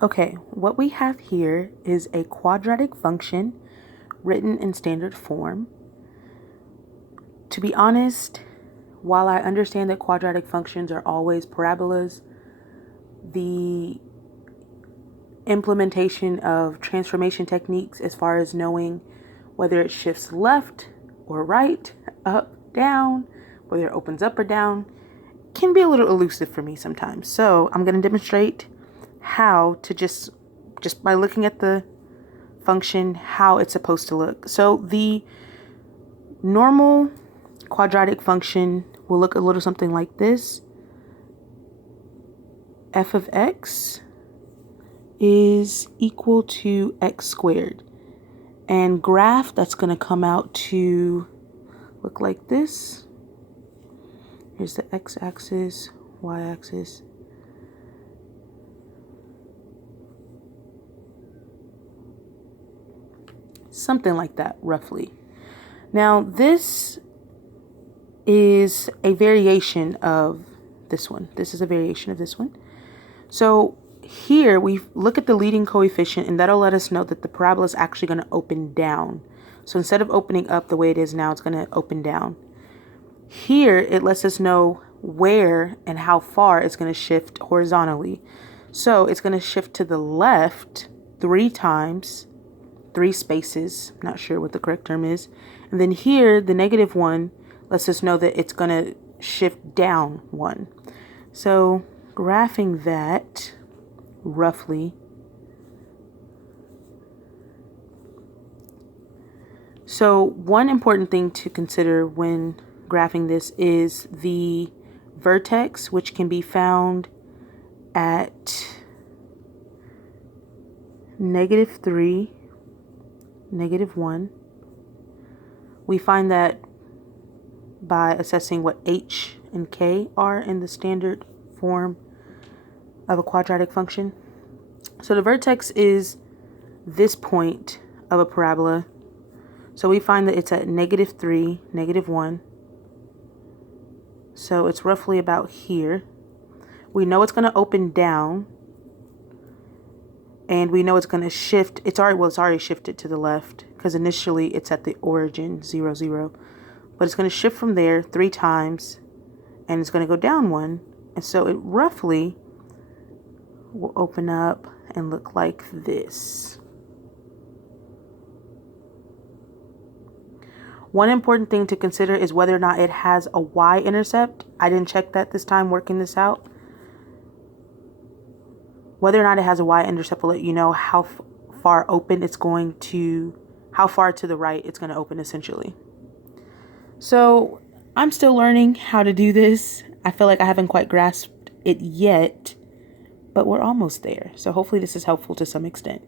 Okay, what we have here is a quadratic function written in standard form. To be honest, while I understand that quadratic functions are always parabolas, the implementation of transformation techniques as far as knowing whether it shifts left or right, up, down, whether it opens up or down, can be a little elusive for me sometimes. So I'm going to demonstrate how to just by looking at the function, how it's supposed to look. So the normal quadratic function will look a little something like this. F of x is equal to x squared. And graph, that's going to come out to look like this. Here's the x-axis, y-axis. Something like that, roughly. Now, this is a variation of this one. This is a variation of this one. So here we look at the leading coefficient, and that'll let us know that the parabola is actually going to open down. So instead of opening up the way it is now, it's going to open down. Here, it lets us know where and how far it's going to shift horizontally. So it's going to shift to the left 3 times, 3 spaces, not sure what the correct term is. And then here, the -1 lets us know that it's going to shift down 1. So graphing that roughly. So one important thing to consider when graphing this is the vertex, which can be found at -3, -1. We find that by assessing what h and k are in the standard form of a quadratic function. So the vertex is this point of a parabola. So we find that it's at -3, -1. So it's roughly about here. We know it's going to open down. And we know it's going to shift. It's already shifted to the left because initially it's at the origin, 0, 0. But it's going to shift from there 3 times. And it's going to go down 1. And so it roughly will open up and look like this. One important thing to consider is whether or not it has a y-intercept. I didn't check that this time working this out. Whether or not it has a y-intercept will let you know how far open it's going to, how far to the right it's going to open essentially. So I'm still learning how to do this. I feel like I haven't quite grasped it yet, but we're almost there. So hopefully this is helpful to some extent.